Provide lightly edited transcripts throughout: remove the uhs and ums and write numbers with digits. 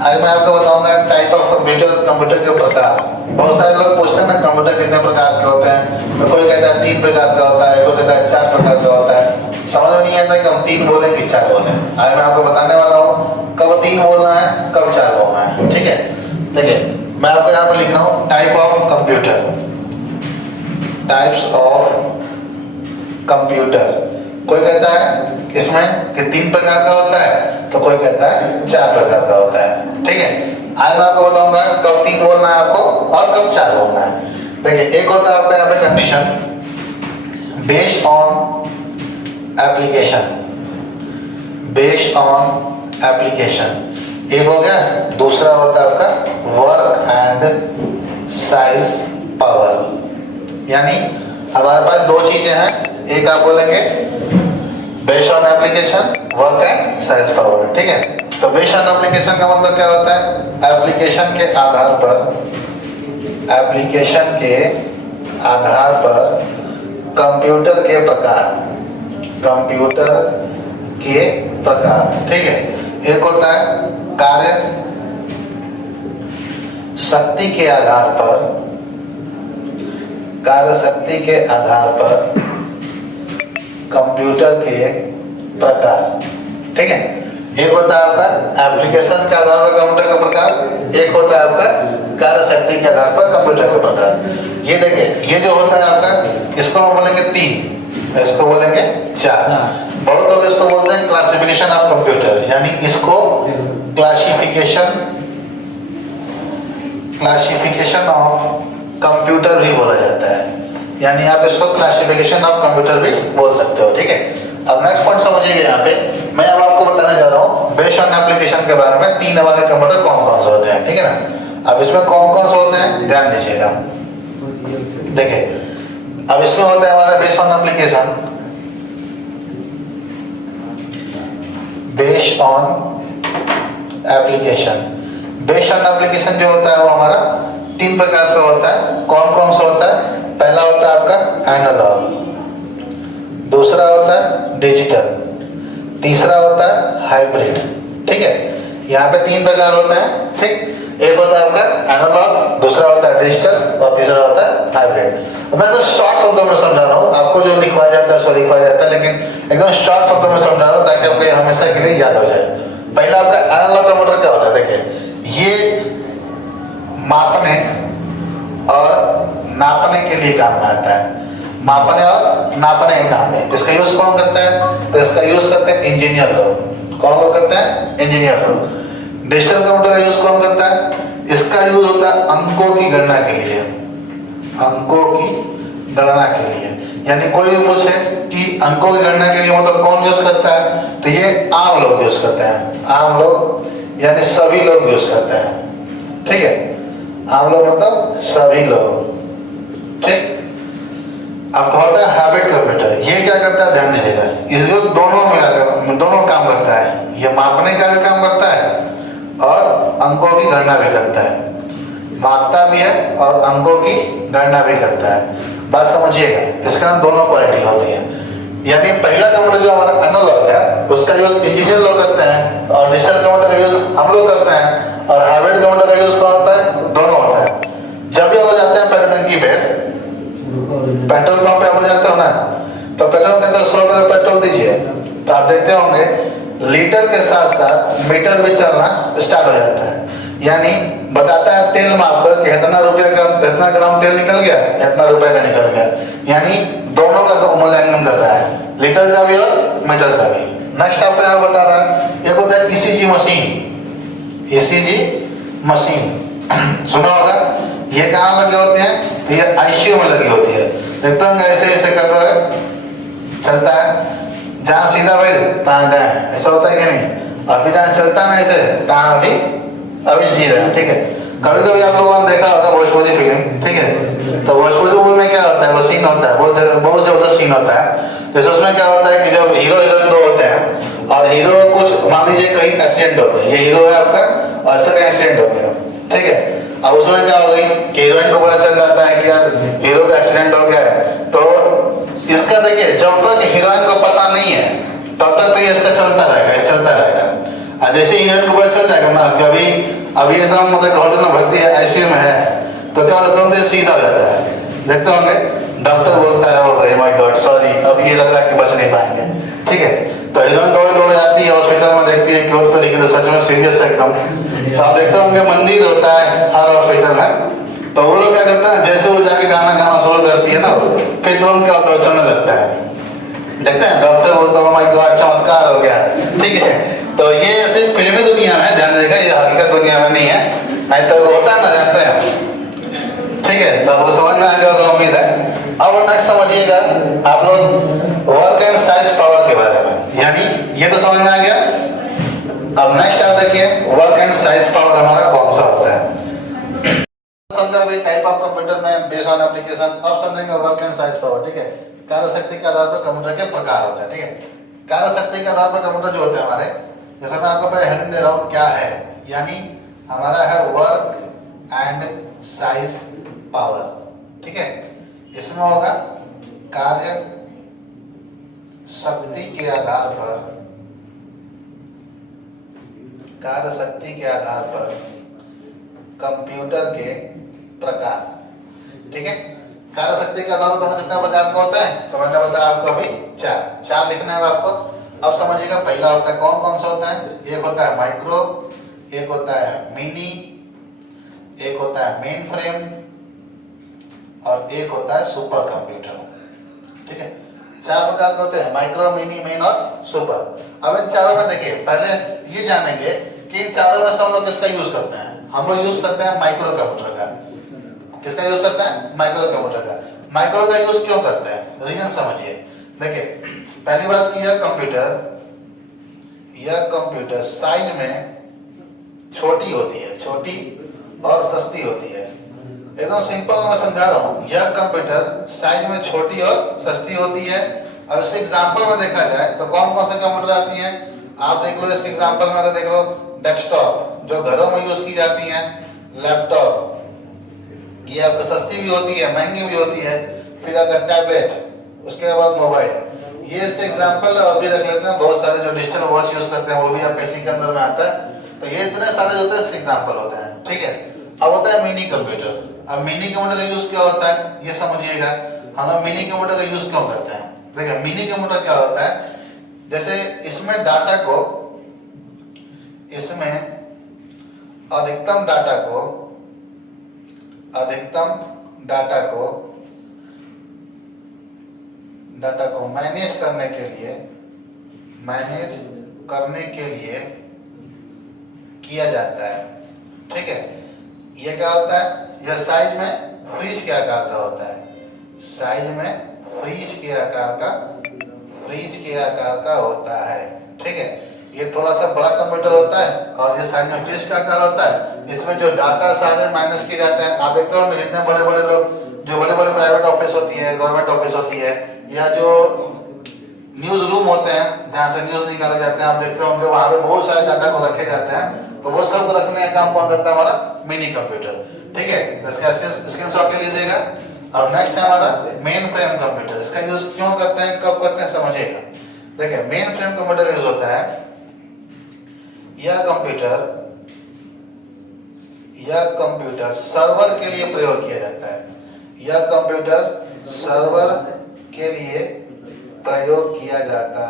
आज मैं आपको बताऊंगा टाइप ऑफ कंप्यूटर, कंप्यूटर के प्रकार। बहुत सारे लोग पूछते हैं ना कंप्यूटर कितने प्रकार के होते हैं, तो कोई कहता है 3 प्रकार का होता है, कोई कहता है 4 प्रकार का होता है। समझ में नहीं आता कि हम 3 बोले कि 4 बोले। आज मैं आपको बताने वाला हूँ कब 3 बोलना है, कब 4 बोलना है। ठीक है, देखिए मैं आपको यहाँ पर लिख रहा हूँ type of computer, types of computer. कोई कहता है इसमें कि 3 प्रकार का होता है, तो कोई कहता है 4 प्रकार का होता है। ठीक है, आज मैं आपको बताऊंगा कब 3 बोलना है आपको और कब 4 बोलना है। देखिए एक होता है आपका यहाँ पे condition based on application, based on application एक हो गया। दूसरा होता है आपका वर्क एंड साइज पावर, यानी हमारे पास 2 चीजें हैं। एक आप बोलेंगे based on application, work and size power. ठीक है, तो बेस्ड ऑन एप्लीकेशन का मतलब क्या होता है? एप्लीकेशन के आधार पर, एप्लीकेशन के आधार पर कंप्यूटर के प्रकार, कंप्यूटर के प्रकार। ठीक है, एक होता है कार्य शक्ति के आधार पर, कार्य शक्ति के आधार पर कंप्यूटर के प्रकार। ठीक है, एक होता है आपका एप्लीकेशन के आधार पर कंप्यूटर का प्रकार, एक होता है आपका कार्य शक्ति के आधार पर कंप्यूटर का प्रकार। ये देखिए, ये जो होता है आपका, इसको हम बोलेंगे 3, इसको बोलेंगे 4। बहुत लोग इसको बोलते हैं क्लासिफिकेशन ऑफ कंप्यूटर, यानी इसको क्लासिफिकेशन, क्लासिफिकेशन ऑफ कंप्यूटर भी बोला जाता है, यानी आप इसको क्लासिफिकेशन ऑफ कंप्यूटर भी बोल सकते हो। ठीक है, अब नेक्स्ट पॉइंट समझिएगा। यहाँ पे मैं अब आपको बताने जा रहा हूँ बेस्ड ऑन एप्लीकेशन के बारे में। 3 हमारे कंप्यूटर कौन कौन से होते हैं, ठीक है ना। अब इसमें कौन कौन से होते हैं ध्यान दीजिएगा। देखिए अब इसमें होता है हमारा based on application, based on application. Based on application जो होता है वो हमारा 3 प्रकार का होता है। कौन कौन सा होता है? पहला होता है आपका एनालॉग, दूसरा होता है डिजिटल, तीसरा होता है हाइब्रिड। ठीक है, यहाँ पे 3 प्रकार होते हैं। ठीक, एक होता है आपका एनालॉग, दूसरा होता है डिजिटल और तीसरा होता है हाइब्रिड। मैं तो शॉर्ट शब्दों में समझा रहा हूँ, आपको जो लिखवाया जाता है सो लिखवाया जाता है, लेकिन एकदम शॉर्ट शब्दों में समझा रहा हूँ ताकि आपको हमेशा के लिए याद हो जाए। पहला आपका एनालॉग कंप्यूटर क्या होता है? देखिए ये मापने और नापने के लिए काम में आता है, मापने और नापने के काम में। इसका यूज कौन करता है? तो इसका यूज करते हैं इंजीनियर लोग। कौन लोग करते हैं? इंजीनियर लोग। डिजिटल कंप्यूटर का यूज कौन करता है? इसका यूज होता है अंकों की गणना के लिए, अंकों की गणना के लिए। यानी कोई भी पूछे कि अंकों की गणना के लिए मतलब कौन यूज करता है, तो ये आम लोग यूज करते हैं। आम लोग यानी सभी लोग यूज करते हैं। ठीक है, आम लोग मतलब सभी लोग। ठीक, अब होता है हैबिट कंप्यूटर। ये क्या करता है ध्यान दीजिएगा, इसको दोनों मिलाकर दोनों काम करता है। ये मापने का भी काम करता है और अंकों की गणना भी करता है, मापता भी है और अंकों की गणना भी करता है। बात समझिएगा, इसका दोनों क्वालिटी होती है। यानी पहला कंप्यूटर जो हमारा एनालॉग है उसका यूज इंजीनियर लोग करते हैं और डिजिटल कंप्यूटर का यूज हम लोग करते हैं, और हाइब्रिड कंप्यूटर का यूज कौन होता है? दोनों होता है। जब भी हम जाते हैं पेट्रोल टंकी पे, पेट्रोल पंप पे आप जाते हो ना, तो पेट्रोल के अंदर 100 रुपये पेट्रोल दीजिए, तो आप देखते होंगे लीटर के साथ साथ मीटर भी चलना स्टार्ट हो जाता है। यानी बताता है तेल माप कर कि इतना रुपये का, इतना ग्राम तेल निकल गया, इतना रुपए का निकल गया। यानी दोनों का मूल्यांकन कर रहा है, लीटर का भी और मीटर का भी। नेक्स्ट आपको यहाँ बता रहा है, एक होता है ईसीजी मशीन, ईसीजी मशीन सुना होगा। ये कहाँ लगे होते हैं? तो ये आईसीयू में लगी होती है। देखते होंगे ऐसे ऐसे करता है, चलता है, जहाँ सीधा बैल तहाँ जाए, ऐसा होता है कि नहीं? और फिर जहाँ चलता ना ऐसे तहाँ अभी जी रहे हैं। ठीक है, कभी कभी आप लोगों ने देखा होगा भोजपुरी फिल्म, ठीक है, तो भोजपुरी मूवी में क्या होता है, वो सीन होता है, बहुत जबरदस्त सीन होता है। जैसे उसमें क्या होता है कि जब हीरो हीरोइन 2 होते हैं और हीरो कुछ मान लीजिए कहीं एक्सीडेंट हो गया, ये हीरो है आपका और इसका कहीं एक्सीडेंट हो गया। ठीक है, अब उसमें क्या हो गई कि हीरोइन को पता चल जाता है कि यार हीरो का एक्सीडेंट हो गया है, तो इसका देखिए जब तक हीरोइन को पता नहीं है तब तक तो ये इसका चलता रहेगा, चलता रहेगा। जैसे यूनिट को पता चल जाएगा ना कि अभी अभी एकदम मतलब हॉस्पिटल में भर्ती है, आईसीयू में है, तो क्या होता है सीधा हो जाता है। देखते होंगे डॉक्टर बोलता है ओ माय गॉड सॉरी, अब ये लग रहा है कि बच नहीं पाएंगे, ठीक है। तो हीरोइन दौड़े दौड़े जाती है हॉस्पिटल में, देखती है कि और तरीके से सच में सीरियस है एकदम। तो आप देखते होंगे मंदिर होता है हर हॉस्पिटल में, तो वो लोग क्या करते हैं जैसे वो जाके गाना गाना शुरू करती है ना, फिर तुरंत क्या होता है चढ़ने लगता है। देखते हैं डॉक्टर बोलता है माय गॉड चमत्कार हो गया, ठीक है। तो ये सिर्फ फिल्मी दुनिया में ध्यान देगा, ये हकीकत दुनिया में नहीं है, नहीं तो होता है ना, जानते हैं, ठीक है। तो आपको समझ में आ गया होगा उम्मीद है। अब नेक्स्ट समझिएगा आप लोग वर्क एंड साइज पावर के बारे में, यानी ये तो समझ में आ गया। अब नेक्स्ट आप देखिए वर्क एंड साइज पावर हमारा कौन सा होता है। समझा भाई टाइप ऑफ कंप्यूटर में बेस्ड ऑन एप्लीकेशन। अब समझेंगे वर्क एंड साइज पावर, ठीक है। कार्य शक्ति के आधार पर कंप्यूटर के प्रकार होते हैं, ठीक है। कार्य शक्ति के आधार पर कंप्यूटर जो होते हैं हमारे, जैसे मैं आपको पहले हेडिंग दे रहा हूँ क्या है, यानी हमारा है वर्क एंड साइज पावर, ठीक है। इसमें होगा कार्य शक्ति के आधार पर, कार्य शक्ति के आधार पर कंप्यूटर के प्रकार, ठीक है। कार्य शक्ति के आधार पर कितने प्रकार का होता है, तो मैंने बताया आपको अभी चार लिखना है आपको। अब समझिएगा पहला होता है कौन कौन सा होता है, एक होता है माइक्रो, एक होता है मिनी, एक होता है मेन फ्रेम और एक होता है सुपर कंप्यूटर, ठीक है। चार प्रकार के होते हैं माइक्रो, मिनी, मेन और सुपर। अब इन चारों में देखिए पहले ये जानेंगे कि इन चारों में से हम लोग किसका यूज करते हैं। हम लोग यूज करते हैं माइक्रो कंप्यूटर का। किसका यूज करते हैं, माइक्रो कंप्यूटर का। माइक्रो का यूज क्यों करते हैं, रीजन समझिए। देखिए पहली बात की यह कंप्यूटर साइज में छोटी होती है, छोटी और सस्ती होती है। एकदम सिंपल मैं समझा रहा हूँ, यह कंप्यूटर साइज में छोटी और सस्ती होती है। अब इसके एग्जांपल में देखा जाए तो कौन कौन से कंप्यूटर आती हैं, आप देख लो। इसके एग्जांपल में अगर देख लो डेस्कटॉप जो घरों में यूज की जाती हैं, लैपटॉप ये आपको सस्ती भी होती है महंगी भी होती है, फिर अगर टैबलेट, उसके बाद मोबाइल, ये इसके एग्जांपल और भी रख लेते हैं। बहुत सारे जो डिजिटल वॉच यूज करते हैं वो भी आप पीसी के अंदर में आता है। तो ये इतने सारे जो होते हैं इसके एग्जांपल होते हैं, ठीक है। अब होता है मिनी कंप्यूटर। अब मिनी कंप्यूटर का यूज क्या होता है ये समझिएगा। हम लोग मिनी कंप्यूटर का यूज क्यों करते हैं, देखिए मिनी कंप्यूटर क्या होता है, जैसे इसमें डाटा को, इसमें अधिकतम डाटा को मैनेज करने के लिए किया जाता है, ठीक है। ये क्या होता है, यह साइज में फ्रीज के आकार का होता है, साइज में फ्रीज के आकार का होता है, ठीक है। ये थोड़ा सा बड़ा कंप्यूटर होता है और ये साइज में फ्रीज का आकार होता है। इसमें जो डाटा सारे मैनेज किए जाते हैं। आप देखते हो जितने बड़े बड़े लोग, जो बड़े बड़े प्राइवेट ऑफिस होती है, गवर्नमेंट ऑफिस होती है, या जो न्यूज रूम होते हैं जहाँ से न्यूज निकाले जाते हैं, आप देखते होंगे वहां पे बहुत सारे डाटा को रखे जाते हैं। तो वो सब रखने का काम कौन करता है, हमारा मिनी कंप्यूटर, ठीक है। तो इसका स्क्रीनशॉट ले लीजिएगा। अब नेक्स्ट है हमारा मेन फ्रेम कंप्यूटर। इसका यूज क्यों करते हैं, कब करते हैं, समझिएगा। देखिए मेन फ्रेम कंप्यूटर का यूज होता है, यह कंप्यूटर सर्वर के लिए प्रयोग किया जाता है। यह कंप्यूटर सर्वर के लिए प्रयोग किया जाता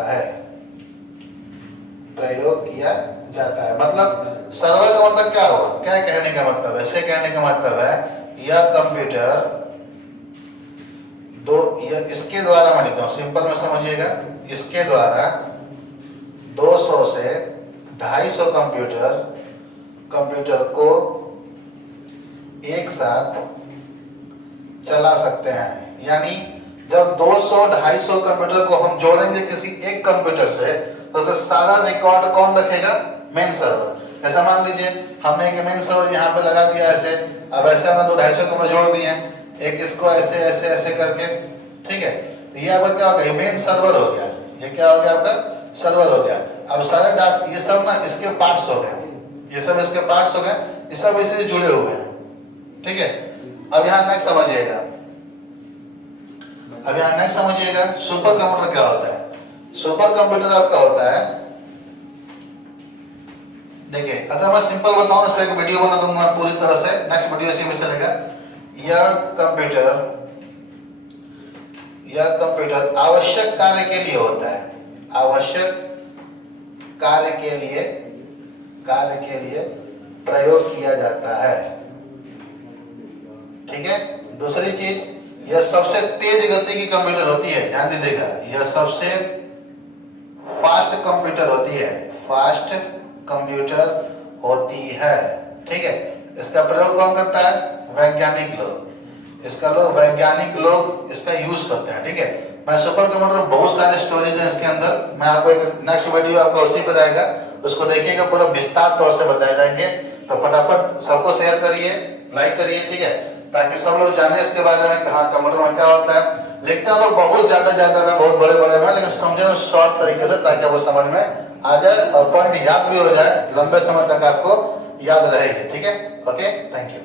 है। मतलब सर्वर का मतलब क्या हुआ, क्या कहने का मतलब है, ऐसे कहने का मतलब है यह कंप्यूटर इसके द्वारा, मैं लिखता हूं सिंपल में समझिएगा, इसके द्वारा 200 से 250 कंप्यूटर को एक साथ चला सकते हैं। यानी जब 200-250 कंप्यूटर को हम जोड़ेंगे किसी एक कंप्यूटर से, तो उसका सारा रिकॉर्ड कौन रखेगा, मेन सर्वर। ऐसा मान लीजिए हमने एक मेन सर्वर यहाँ पे लगा दिया ऐसे, अब ऐसे हमने 200-250 कंप्यूटर जोड़ दिए, एक इसको ऐसे ऐसे ऐसे करके, ठीक है। तो ये आपका क्या हो गया, मेन सर्वर हो गया। ये क्या हो गया, आपका सर्वर हो गया। अब सारे डाटा ये सब ना इसके पार्ट्स हो गए, ये सब इसके पार्ट्स हो गए, ये सब इससे जुड़े हुए हैं, ठीक है। अब यहाँ नेक्स्ट समझिएगा, सुपर कंप्यूटर क्या होता है। सुपर कंप्यूटर आपका होता है देखिए, अगर मैं सिंपल बताऊं, इस पर एक वीडियो बना दूंगा पूरी तरह से, नेक्स्ट वीडियो इसी में चलेगा। यह कंप्यूटर आवश्यक कार्य के लिए होता है, आवश्यक कार्य के लिए प्रयोग किया जाता है। ठीक है। दूसरी चीज, यह सबसे तेज गति की कंप्यूटर होती है, ध्यान दीजिएगा, यह सबसे फास्ट कंप्यूटर होती है, फास्ट कंप्यूटर होती है। ठीक है। इसका प्रयोग कौन करता है? वैज्ञानिक लोग, वैज्ञानिक लोग इसका यूज करते हैं। ठीक है। मैं सुपर कंप्यूटर बहुत सारे स्टोरीज हैं इसके अंदर, मैं आपको एक नेक्स्ट वीडियो आपका उसी पर आएगा, उसको देखिएगा, पूरा विस्तार तौर से बताए जाएंगे। तो फटाफट सबको शेयर करिए, लाइक करिए। ठीक है, ताकि सब लोग जाने इसके बारे में, कहाँ कंप्यूटर में क्या होता है। लिखते हैं लोग बहुत ज्यादा में, बहुत बड़े में, लेकिन समझे में शॉर्ट तरीके से, ताकि आपको समझ में आ जाए और पॉइंट याद भी हो जाए, लंबे समय तक आपको याद रहेगी। ठीक है। Okay, thank you.